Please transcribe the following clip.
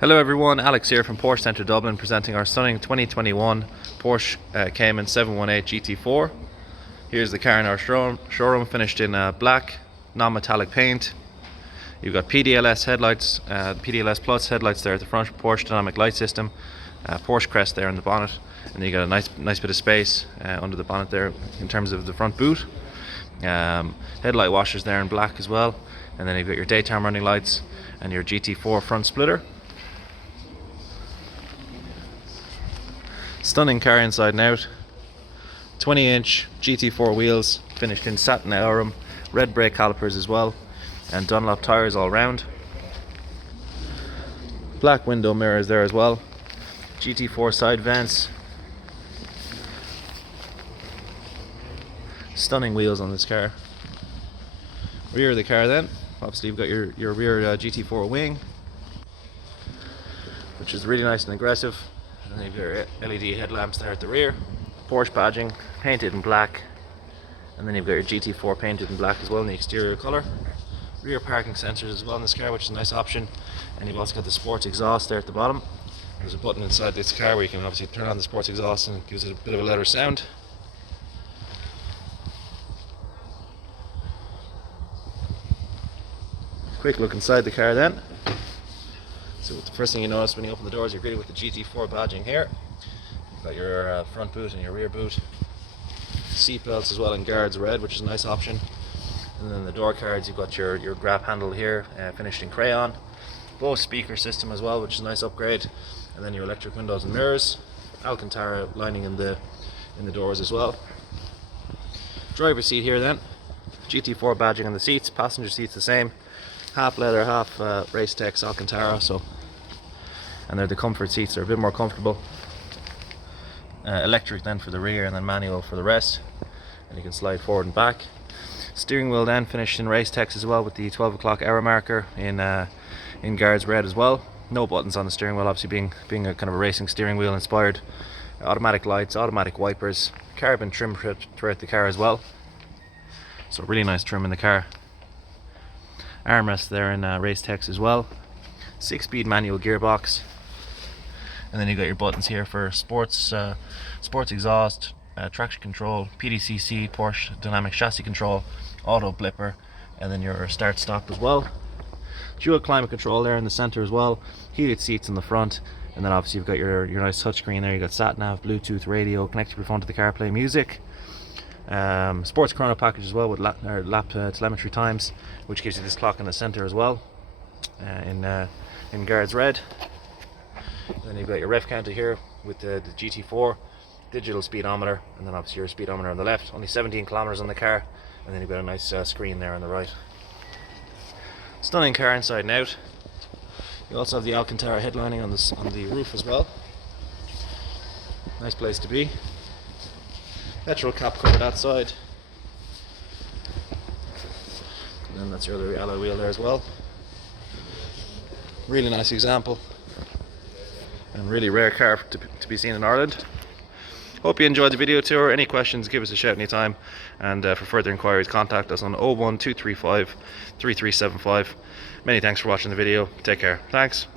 Hello everyone, Alex here from Porsche Centre Dublin, presenting our stunning 2021 Porsche Cayman 718 GT4. Here's the car in our showroom finished in black, non-metallic paint. You've got PDLS headlights, PDLS Plus headlights there at the front, Porsche dynamic light system, Porsche crest there in the bonnet, and then you got a nice bit of space under the bonnet there in terms of the front boot. Headlight washers there in black as well, and then you've got your daytime running lights and your GT4 front splitter. Stunning car inside and out. 20-inch GT4 wheels finished in satin aluminum, red brake calipers as well, and Dunlop tyres all round. Black window mirrors there as well. GT4 side vents. Stunning wheels on this car. Rear of the car then, obviously you've got your rear GT4 wing, which is really nice and aggressive. And then you've got your LED headlamps there at the rear. Porsche badging, painted in black. And then you've got your GT4 painted in black as well in the exterior colour. Rear parking sensors as well in this car, which is a nice option. And you've also got the sports exhaust there at the bottom. There's a button inside this car where you can obviously turn on the sports exhaust, and it gives it a bit of a louder sound. Quick look inside the car then. So the first thing you notice when you open the doors, you're greeted with the GT4 badging here. You've got your front boot and your rear boot. Seat belts as well in guards red, which is a nice option. And then the door cards, you've got your grab handle here, finished in crayon. Bose speaker system as well, which is a nice upgrade. And then your electric windows and mirrors. Alcantara lining in the doors as well. Driver's seat here then. GT4 badging on the seats. Passenger seats the same. Half leather, half Racetex Alcantara. And they're the comfort seats, they're a bit more comfortable. Electric then for the rear, and then manual for the rest. And you can slide forward and back. Steering wheel then finished in Racetex as well, with the 12 o'clock hour marker in guards red as well. No buttons on the steering wheel, obviously being a kind of a racing steering wheel inspired. Automatic lights, automatic wipers, carbon trim throughout the car as well. So really nice trim in the car. Armrest there in Racetex as well. 6-speed manual gearbox. And then you've got your buttons here for sports exhaust, traction control, PDCC, Porsche dynamic chassis control, auto blipper, and then your start stop as well. Dual climate control there in the center as well. Heated seats in the front, and then obviously you've got your nice touchscreen there. You've got sat nav, Bluetooth radio, connect your phone to the car, play music. Sports chrono package as well with lap telemetry times, which gives you this clock in the center as well, in guards red. Then you've got your rev counter here with the GT4, digital speedometer, and then obviously your speedometer on the left. Only 17 kilometers on the car, and then you've got a nice screen there on the right. Stunning car inside and out. You also have the Alcantara headlining on the roof as well. Nice place to be. Petrol cap cover that side. And then that's your other alloy wheel there as well. Really nice example. And really rare car to be seen in Ireland. Hope you enjoyed the video tour. Any questions, give us a shout anytime. And for further inquiries, contact us on 01235 3375. Many thanks for watching the video. Take care. Thanks.